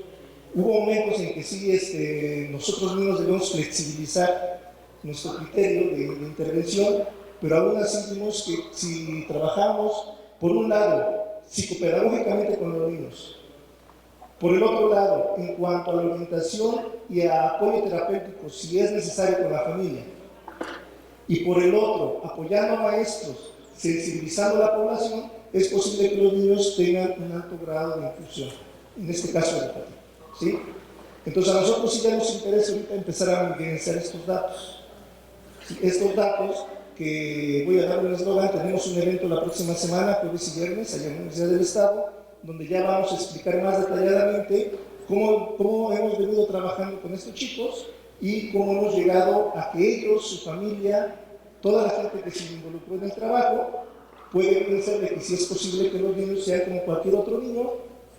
hubo momentos en que sí nosotros mismos debemos flexibilizar nuestro criterio de intervención, pero aún así vimos que si trabajamos, por un lado, psicopedagógicamente con los niños, por el otro lado, en cuanto a la orientación y a apoyo terapéutico, si es necesario con la familia, y por el otro, apoyando a maestros, sensibilizando a la población, es posible que los niños tengan un alto grado de inclusión, en este caso educativo. ¿Sí? Entonces a nosotros sí ya nos interesa ahorita empezar a evidenciar estos datos. ¿Sí? Estos datos que voy a dar un eslogan, tenemos un evento la próxima semana, jueves y viernes, allá en la Universidad del Estado, donde ya vamos a explicar más detalladamente cómo hemos venido trabajando con estos chicos y cómo hemos llegado a que ellos, su familia, toda la gente que se involucró en el trabajo, puede pensar de que sí es posible que los niños sean como cualquier otro niño,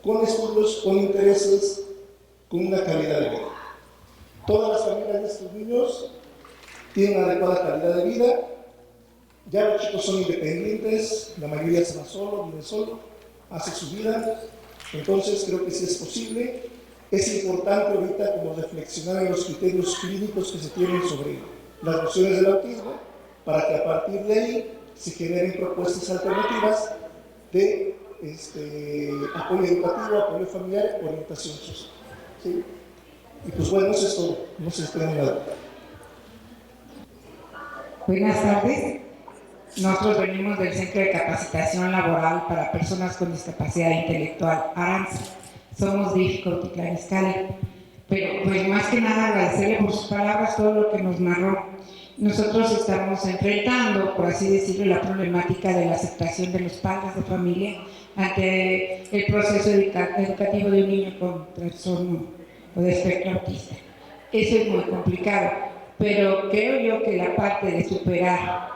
con estudios, con intereses, con una calidad de vida. Todas las familias de estos niños tienen una adecuada calidad de vida, ya los chicos son independientes, la mayoría se va solo, vive solo, hace su vida, entonces creo que sí es posible. Es importante ahorita como reflexionar en los criterios clínicos que se tienen sobre las nociones del autismo, para que a partir de ahí se generen propuestas alternativas de apoyo educativo, apoyo familiar, orientación social. ¿Sí? Y pues bueno, eso es todo. No sé si tienen nada. Buenas tardes. Nosotros venimos del Centro de Capacitación Laboral para Personas con Discapacidad Intelectual, ARANSA. Somos de Ixcotitlán Izcalli. Pero pues más que nada agradecerle por sus palabras todo lo que nos narró. Nosotros estamos enfrentando, por así decirlo, la problemática de la aceptación de los padres de familia ante el proceso educativo de un niño con trastorno o de espectro autista. eso es muy complicado. Pero creo yo que la parte de superar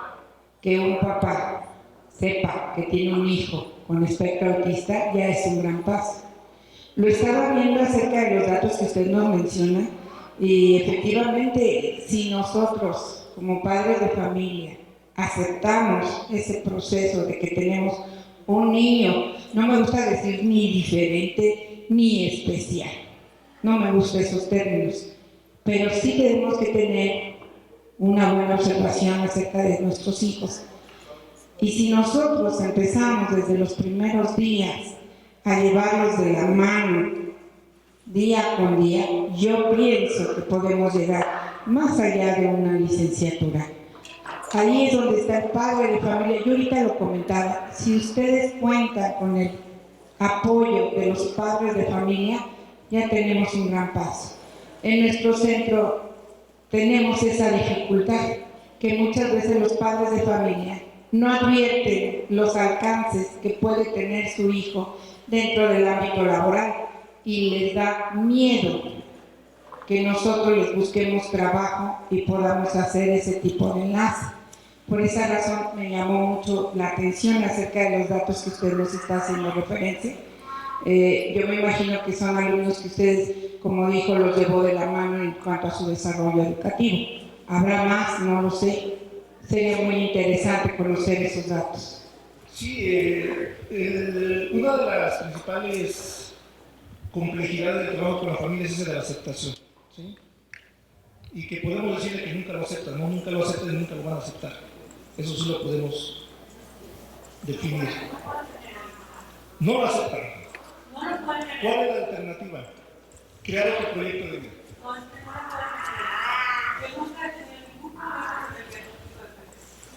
que un papá sepa que tiene un hijo con espectro autista ya es un gran paso. Lo estaba viendo acerca de los datos que usted nos menciona y efectivamente si nosotros como padres de familia aceptamos ese proceso de que tenemos un niño, no me gusta decir ni diferente ni especial, no me gustan esos términos, pero sí tenemos que tener una buena observación acerca de nuestros hijos. Y si nosotros empezamos desde los primeros días a llevarlos de la mano día con día, yo pienso que podemos llegar más allá de una licenciatura. Ahí es donde está el padre de familia. Yo ahorita lo comentaba, si ustedes cuentan con el apoyo de los padres de familia, ya tenemos un gran paso. En nuestro centro tenemos esa dificultad, que muchas veces los padres de familia no advierten los alcances que puede tener su hijo dentro del ámbito laboral y les da miedo que nosotros les busquemos trabajo y podamos hacer ese tipo de enlace. Por esa razón me llamó mucho la atención acerca de los datos que usted nos está haciendo referencia. Yo me imagino que son alumnos que ustedes, como dijo, los llevó de la mano en cuanto a su desarrollo educativo. ¿Habrá más? No lo sé. Sería muy interesante conocer esos datos. Sí, una de las principales complejidades del trabajo con las familias es la aceptación, ¿sí? Y que podemos decirle que nunca lo aceptan, no, nunca lo aceptan y nunca lo van a aceptar. Eso sí lo podemos definir. No lo aceptan. ¿Cuál es la alternativa? Crear otro proyecto de vida.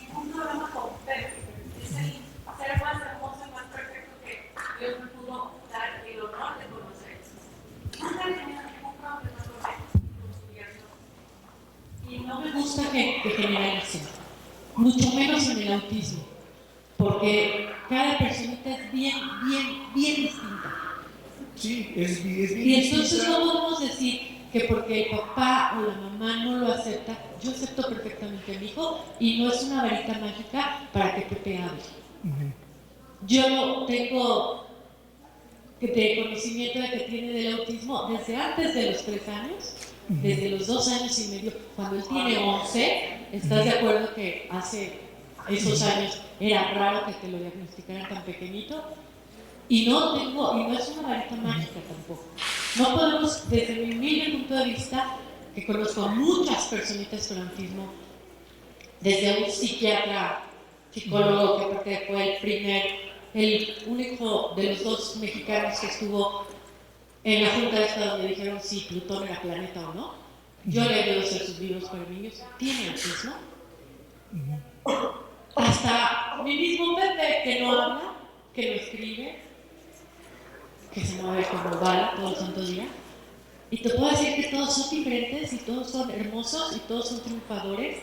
Ningún programa completo. Es el ser más hermoso y más perfecto que Dios me pudo dar el honor de conocer. Nunca he tenido ningún problema con su diagnóstico. Y no me gusta que generalicen, mucho menos en el autismo, porque cada personita es bien distinta. Sí, es bien y entonces no podemos decir que porque el papá o la mamá no lo acepta, yo acepto perfectamente a mi hijo y no es una varita mágica para que Pepe hable. Yo tengo conocimiento de que tiene del autismo desde antes de los 3 años, desde los 2 años y medio. Cuando él tiene 11, ¿estás de acuerdo que hace esos años era raro que te lo diagnosticaran tan pequeñito? Y no es una varita mágica tampoco. No podemos, desde mi humilde punto de vista, que conozco muchas personitas con autismo, desde un psiquiatra, psicólogo, que aparte fue el único de los 2 mexicanos que estuvo en la Junta de Estado donde dijeron si Plutón era planeta o no. Yo le ayudo a hacer sus libros para niños. ¿Tiene autismo? Hasta mi mismo Pepe, que no habla, que no escribe, que se mueve como bala todo el santo día. Y te puedo decir que todos son diferentes y todos son hermosos y todos son triunfadores.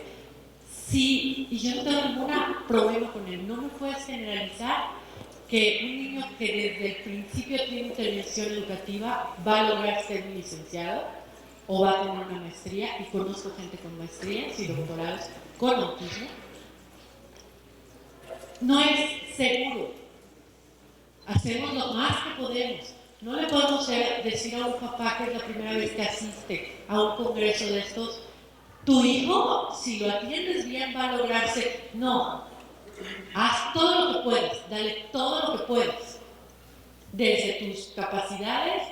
Sí, y yo no tengo ningún problema con él. No me puedes generalizar que un niño que desde el principio tiene intervención educativa va a lograr ser un licenciado o va a tener una maestría, y conozco gente con maestrías y doctorados con autismo. No es seguro. Hacemos lo más que podemos. No le podemos decir a un papá que es la primera vez que asiste a un congreso de estos, tu hijo, si lo atiendes bien, va a lograrse. No, haz todo lo que puedas, dale todo lo que puedas, desde tus capacidades,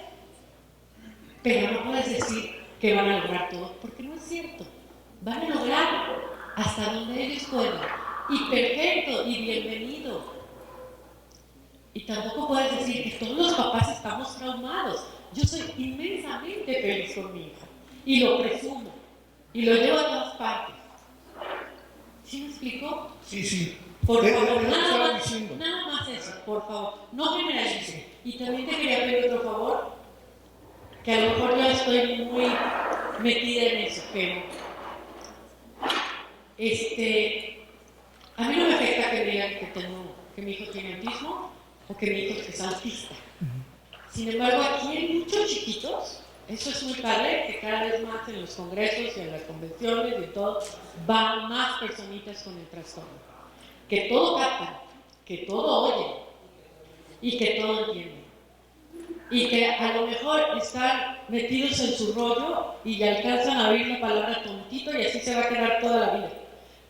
pero no puedes decir que van a lograr todo, porque no es cierto. Van a lograr hasta donde ellos puedan, y perfecto, y bienvenido. Y tampoco puedes decir que todos los papás estamos traumados. Yo soy inmensamente feliz con mi hija, y lo presumo, y lo llevo a todas partes. ¿Sí me explico? Sí. Por favor, nada más eso, por favor, no generalice. Y también te quería pedir otro favor, que a lo mejor yo estoy muy metida en eso, pero a mí no me afecta que me digan que mi hijo tiene autismo o que mi hijo es autista. Sin embargo, aquí hay muchos chiquitos Eso es muy padre, que cada vez más en los congresos y en las convenciones y todo, van más personitas con el trastorno. Que todo captan, que todo oyen y que todo entienden. Y que a lo mejor están metidos en su rollo y alcanzan a oír la palabra tontito y así se va a quedar toda la vida.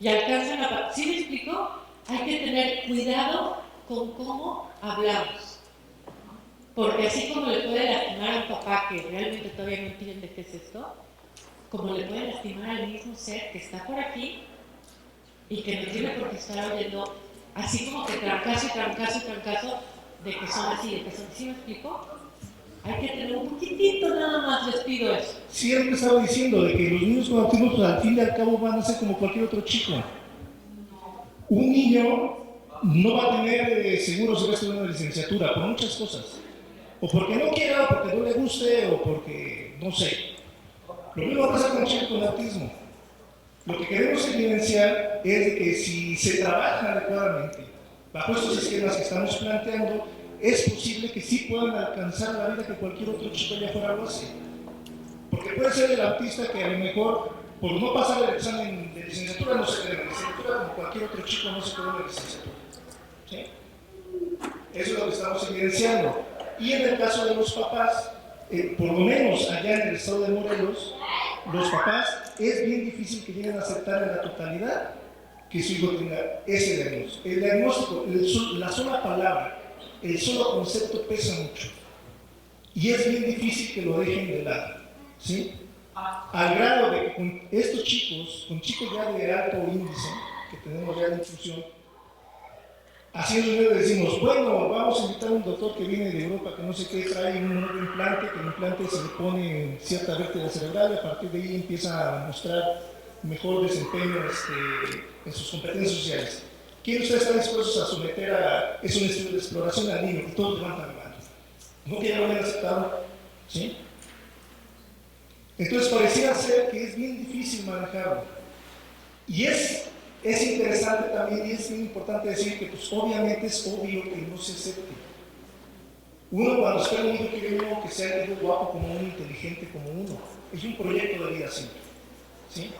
Y alcanzan a... ¿Sí me explico? Hay que tener cuidado con cómo hablamos. Porque así como le puede lastimar a un papá que realmente todavía no entiende qué es esto, como le puede lastimar al mismo ser que está por aquí y que no tiene por qué estar oyendo, así como que trancazo y trancazo y trancazo de que son así, de que son... ¿Sí me explico? Hay que tener un poquitito nada más, les pido eso. Sí, es lo que estaba diciendo, de que los niños con autismo, pues, al fin y al cabo van a ser como cualquier otro chico. Un niño no va a tener seguro si va a estudiar una licenciatura, por muchas cosas. O porque no quiera, o porque no le guste, o porque, no sé. Lo mismo va a pasar con un chico con autismo. Lo que queremos evidenciar es de que si se trabaja adecuadamente, bajo estos esquemas que estamos planteando, es posible que sí puedan alcanzar la vida que cualquier otro chico allá afuera lo hace. Porque puede ser el autista que a lo mejor, por no pasar el examen de licenciatura, no se queda en la licenciatura, como cualquier otro chico no se queda en la licenciatura. ¿Sí? Eso es lo que estamos evidenciando. Y en el caso de los papás, por lo menos allá en el estado de Morelos, los papás es bien difícil que lleguen a aceptar en la totalidad que su hijo tenga ese diagnóstico. El diagnóstico, la sola palabra, el solo concepto pesa mucho. Y es bien difícil que lo dejen de lado. ¿Sí? Al grado de que con estos chicos, con chicos ya de alto índice, que tenemos ya de inclusión, haciendo le decimos, bueno, vamos a invitar a un doctor que viene de Europa, que no sé qué, trae un nuevo implante, que el implante se le pone cierta vértebra cerebral y a partir de ahí empieza a mostrar mejor desempeño en sus competencias sociales. ¿Quién de ustedes está dispuesto a someter a, es un estudio de exploración al niño? Y todos levantan la mano. ¿No que ya lo habían aceptado? ¿Sí? Entonces pareciera ser que es bien difícil manejarlo. Y es interesante también y es bien importante decir que pues obviamente es obvio que no se acepte. Uno cuando espera un hijo quiere uno que sea algo guapo como uno, inteligente como uno. Es un proyecto de vida siempre. ¿Sí?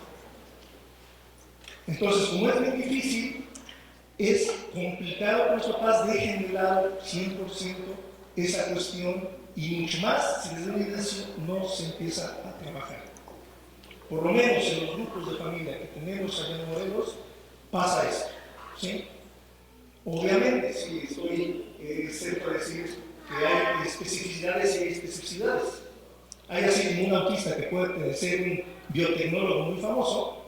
Entonces, como es bien difícil, es complicado que los papás dejen de lado 100% esa cuestión y mucho más si desde un inicio no se empieza a trabajar. Por lo menos en los grupos de familia que tenemos allá en Morelos, pasa esto. ¿Sí? Obviamente, sí, estoy cerca de decir que hay especificidades y hay especificidades. Hay así como un autista que puede ser un biotecnólogo muy famoso,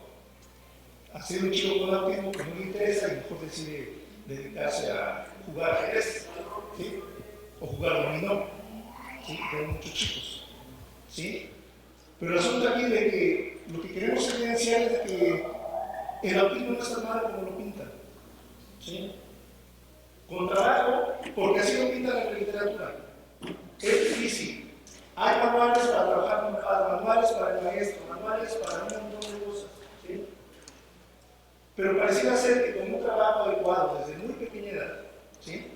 hacer un chico con autismo que no le interesa y mejor decide dedicarse a jugar ajedrez, ¿sí? O jugar dominó, ¿sí? Con muchos chicos, ¿sí? Pero el asunto aquí de que lo que queremos evidenciar es de que el autismo no es tan malo como lo pintan, ¿sí? Con trabajo, porque así lo pintan en la literatura. Es difícil. Hay manuales para trabajar, manuales para el maestro, manuales para un montón de cosas, ¿sí? Pero pareciera ser que con un trabajo adecuado desde muy pequeña edad, ¿sí?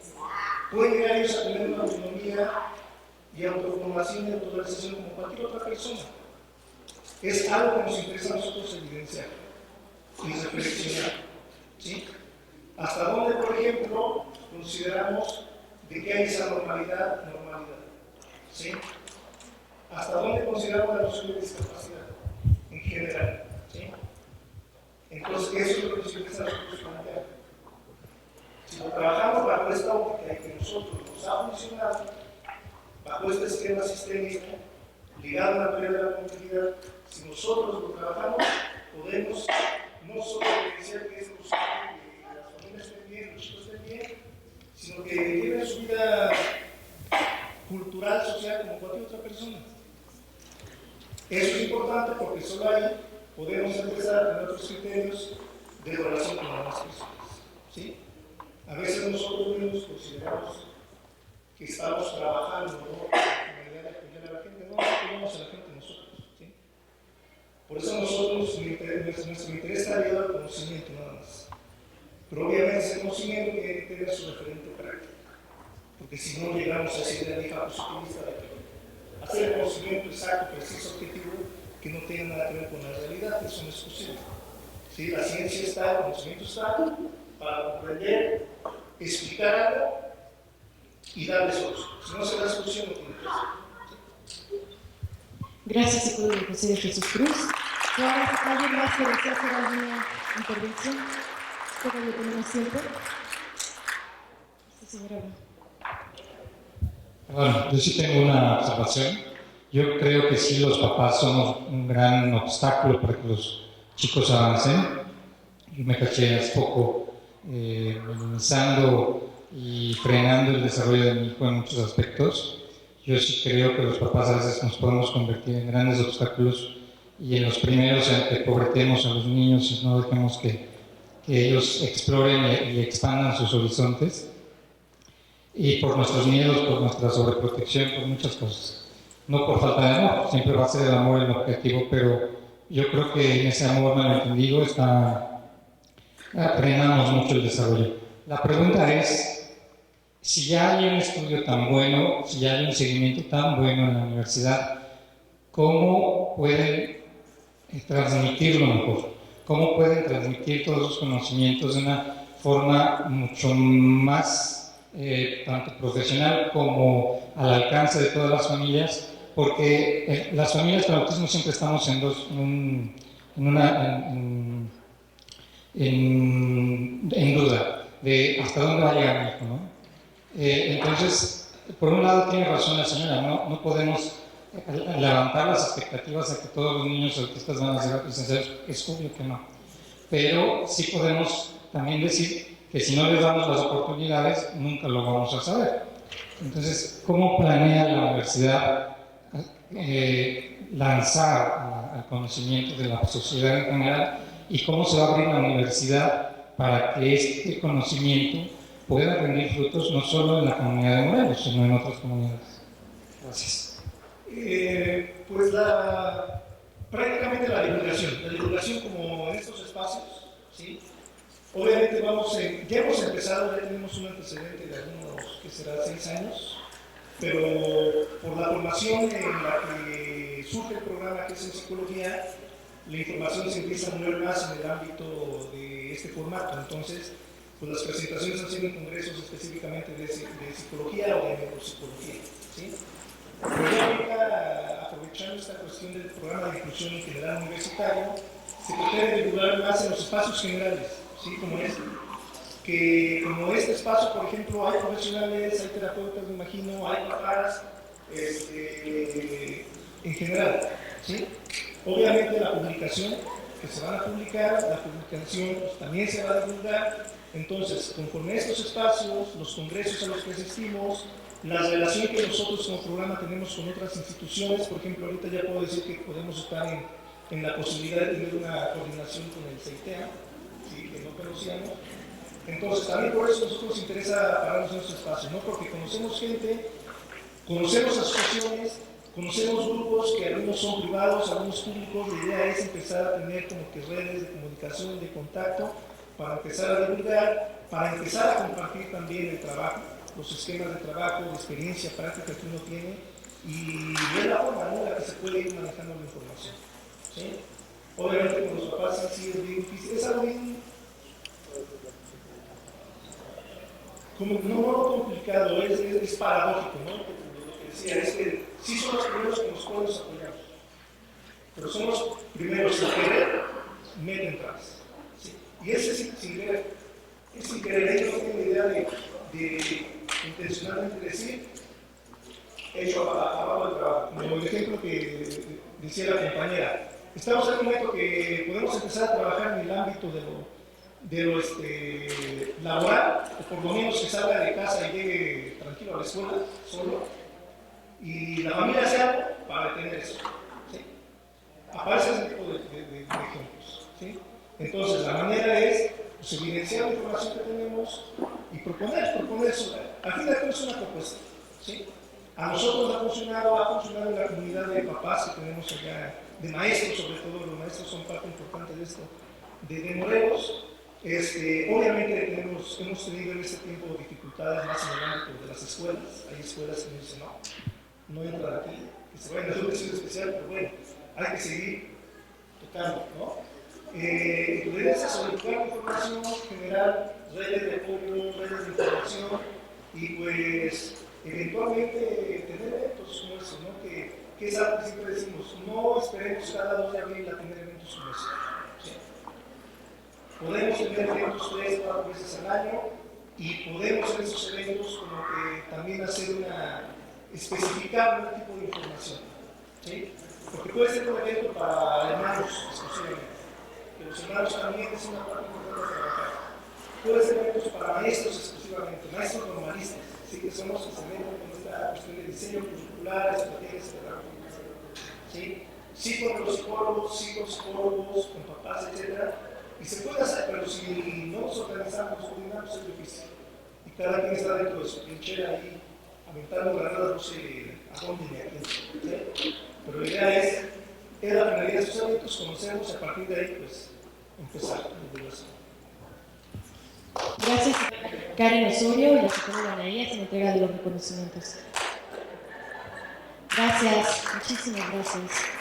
Pueden llegar ellos a tener una autonomía y autoformación y autorrealización como cualquier otra persona. Es algo que nos interesa a nosotros evidenciar y reflexionar, ¿sí? Hasta dónde, por ejemplo, consideramos de que hay esa normalidad, ¿sí? Hasta dónde consideramos la noción de discapacidad en general, ¿sí? Entonces, eso es lo que nos interesa a nosotros plantear. Si lo trabajamos bajo esta óptica y que nosotros nos ha funcionado, bajo este esquema sistémico, ligado a la teoría de la complejidad, si nosotros lo trabajamos, podemos no solo evidenciar que es posible que las familias estén bien, los chicos estén bien, sino que viven su vida cultural, social, como cualquier otra persona. Eso es importante porque solo ahí podemos empezar a tener otros criterios de relación con las demás personas, ¿sí? A veces nosotros mismos consideramos que estamos trabajando, ¿no?, con la idea de apoyar a la gente, no apoyamos a la gente nosotros, ¿sí? Por eso nosotros, nuestro interés está ligado al conocimiento nada más. Pero obviamente ese conocimiento tiene que tener su referente práctico, porque si no llegamos a esa idea vieja positivista de que hacer el conocimiento exacto, preciso, objetivo, que no tenga nada que ver con la realidad, eso no es posible. ¿Sí? La ciencia está, el conocimiento está para comprender, explicar algo y darle solución. Si no se da solución, no tiene solución. Gracias, psicólogo José de Jesús Cruz. Ahora, ¿alguien más que desea hacer alguna intervención? Todavía tenemos tiempo. Señora. Bueno, yo sí tengo una observación. Yo creo que sí, los papás somos un gran obstáculo para que los chicos avancen. Yo me caché hace poco minimizando y frenando el desarrollo de mi hijo en muchos aspectos. Yo sí creo que los papás a veces nos podemos convertir en grandes obstáculos y en los primeros en que pobretemos a los niños y no dejemos que ellos exploren y expandan sus horizontes. Y por nuestros miedos, por nuestra sobreprotección, por muchas cosas. No por falta de amor, siempre va a ser el amor el objetivo, pero yo creo que en ese amor malentendido frenamos mucho el desarrollo. La pregunta es, si ya hay un estudio tan bueno, si ya hay un seguimiento tan bueno en la universidad, ¿cómo pueden transmitirlo mejor? ¿Cómo pueden transmitir todos los conocimientos de una forma mucho más tanto profesional como al alcance de todas las familias? Porque las familias con autismo siempre estamos en duda de hasta dónde va a llegar mi hijo, ¿no? Entonces, por un lado tiene razón la señora, no podemos levantar las expectativas a que todos los niños autistas van a ser licenciados, es obvio que no, pero sí podemos también decir que si no les damos las oportunidades, nunca lo vamos a saber. Entonces, ¿cómo planea la universidad lanzar al conocimiento de la sociedad en general y cómo se va a abrir la universidad para que este conocimiento pueda rendir frutos no solo en la comunidad de Morelos, sino en otras comunidades? Gracias. Pues prácticamente la divulgación como en estos espacios, ¿sí? Obviamente ya hemos empezado, ya tenemos un antecedente de algunos, que será 6 años, pero por la formación en la que surge el programa, que es en psicología, la información se empieza a mover más en el ámbito de este formato. Entonces, pues las presentaciones han sido en congresos específicamente de psicología o de neuropsicología, ¿sí? Pero ya ahorita, aprovechando esta cuestión del programa de inclusión en general universitario, se pretende divulgar más en los espacios generales, ¿sí? Como este espacio, por ejemplo, hay profesionales, hay terapeutas, me imagino, hay papás, en general, ¿sí? Obviamente la publicación que se van a publicar, la publicación pues, también se va a divulgar. Entonces, conforme a estos espacios, los congresos a los que asistimos, la relación que nosotros como programa tenemos con otras instituciones, por ejemplo, ahorita ya puedo decir que podemos estar en la posibilidad de tener una coordinación con el CEITEA, ¿sí? Que no conocíamos. Entonces, también por eso nosotros nos interesa pararnos en estos espacios, ¿no? Porque conocemos gente, conocemos asociaciones, conocemos grupos que algunos son privados, algunos públicos. La idea es empezar a tener como que redes de comunicación, de contacto, para empezar a divulgar, para empezar a compartir también el trabajo, los esquemas de trabajo, de experiencia práctica que uno tiene, y ver la forma en la que se puede ir manejando la información, ¿sí? Obviamente con los papás sí es bien difícil, es algo bien, como no complicado, es paradójico, ¿no? Lo que decía es que sí son los primeros que nos podemos apoyar, pero son los primeros sin querer, meten tras. ¿Sí? Y ese sin querer, es sin querer, ellos no tienen idea de intencionalmente decir, hecho abajo del trabajo. Como el ejemplo que decía la compañera, estamos en un momento que podemos empezar a trabajar en el ámbito de lo laboral, o por lo menos que salga de casa y llegue tranquilo a la escuela, solo, y la familia hace algo para detener eso. ¿Sí? Aparece ese tipo de ejemplos. ¿Sí? Entonces, la manera es pues, evidenciar la información que tenemos y proponer eso. Al fin de cuentas es una propuesta. ¿Sí? A nosotros ha funcionado en la comunidad de papás que tenemos allá, de maestros sobre todo, los maestros son parte importante de esto, de Morelos. Obviamente hemos tenido en este tiempo dificultades más en el ámbito de las escuelas. Hay escuelas que nos dicen no, no entran aquí, que se vayan a la educación especial, pero bueno, hay que seguir tocando, ¿no? Entonces, solicitar información general, redes de apoyo, redes de información y pues eventualmente tener eventos como eso, ¿no? Que es algo que siempre decimos, no esperemos cada 2 de abril a tener eventos como eso. ¿Sí? Podemos tener eventos 3 o 4 veces al año y podemos en esos eventos como que también hacer especificar un tipo de información. ¿Sí? Porque puede ser un evento para hermanos exclusivamente, que los hermanos también es una parte importante de trabajar. Puede ser eventos para maestros exclusivamente, maestros normalistas, ¿sí? Que son los que se meten con esta cuestión de diseño curricular, estrategias pedagógicas. ¿Sí? Sí con los psicólogos, sí con psicólogos, con papás, etc. Y se puede hacer, pero si no nos organizamos, nos coordinamos, es difícil. Y cada quien está dentro de su trinchera ahí, aventando granadas, no sé a dónde ni a quién. ¿Sí? Pero la idea es la finalidad de estos eventos, conocemos y a partir de ahí, pues, empezar la divulgación. Gracias, Karen Osorio, y la psicóloga Anaía, se me entrega de los reconocimientos. Gracias, muchísimas gracias.